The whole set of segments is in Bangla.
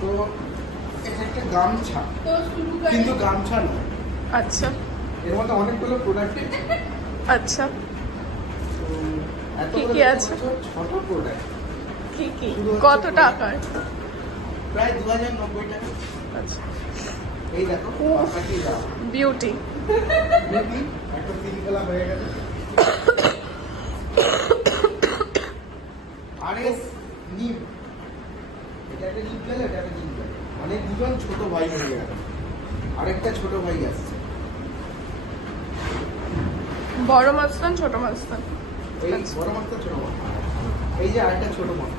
তো এটা একটা গামছা, কিন্তু গামছা না। আচ্ছা এর মধ্যে অনেকগুলো প্রোডাক্ট। আচ্ছা কি কি আছে? ছোট প্রোডাক্ট। কি কত টাকার? প্রায় 2090 টাকা। আচ্ছা এই দেখো পাখি দাও বিউটি। বেবি একটা সিঙ্গেলা হয়ে গেছে। আরএস নিম, এটা একটা নিম গেল, এটা একটা নিম গেল, মানে দুজন ছোট ভাই হয়ে গেল। আরেকটা ছোট ভাই আসছে। বড় মাস্তান ছোট মাস্তান। এই বড় মাছটা ছোট মাছ, এই যে আরেকটা ছোট মাছ।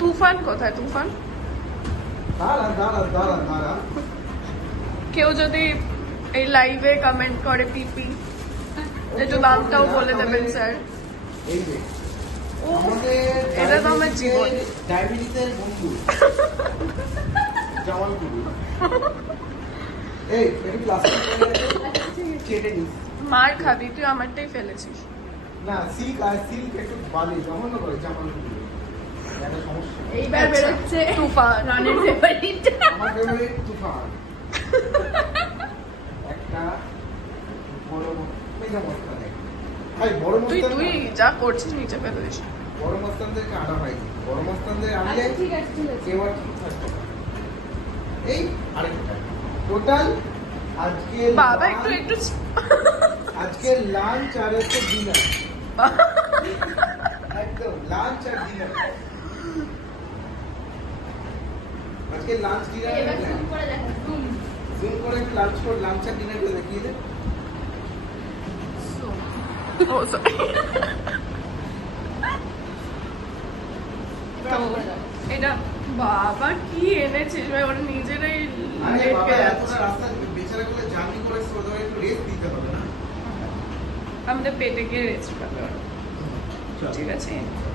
তুফান কোথায়? তুফান দাঁড়া দাঁড়া দাঁড়া দাঁড়া। কেউ যদি এই লাইভে কমেন্ট করে পিপি, একটু দামটাও বলে দেবেন স্যার। এই যে ও আমাদের এটা তো আমার জীবন। ডায়াবেটিসের বন্ধু জামালপুরি। এই এটা প্লাস্টিক কেটে নিস। মার খাবি, তুই আমারটাই ফেলেছিস। না সিল্ক আর সিল্ক একটু বালি জঘন্য করে জামালপুরি, একটা সমস্যা। এইবার বেরোচ্ছে তুফান রানের ফেভারিট। আমার ফেভারিট তুফান। একটা বড় মেজা মশলা দেখ ভাই, বড় তুই মশলা তুই যা করছিস নিচে ফেলে দিস। বড় মস্তানদেরকে আনা হয়, বড় মস্তানদের আনলে আচ্ছা, ঠিক আছে ঠিক আছে। এবার ঠিক থাকবে। এই আরেকটা টোটাল আজকে বাবা একটু একটু আজকে লাঞ্চ আর হচ্ছে ডিনার, একদম লাঞ্চ আর ডিনার। আজকে লাঞ্চ ডিনার এবার জুম করে দেখো, জুম। জুম করে লাঞ্চ আর ডিনার করে দেখিয়ে দে। ও সরি। এবার করে দাও। এটা বাবা কি এনেছিস ভাই, ওরা নিজেরাই আরে বাবা লেটকে এতটা যাচ্ছে। রাস্তা বেচারা গুলো জার্নি করে ওদের একটু রেস্ট দিতে হবে না? আমাদের পেটে গিয়ে রেস্ট পাবে ওরা। চল। ঠিক আছে।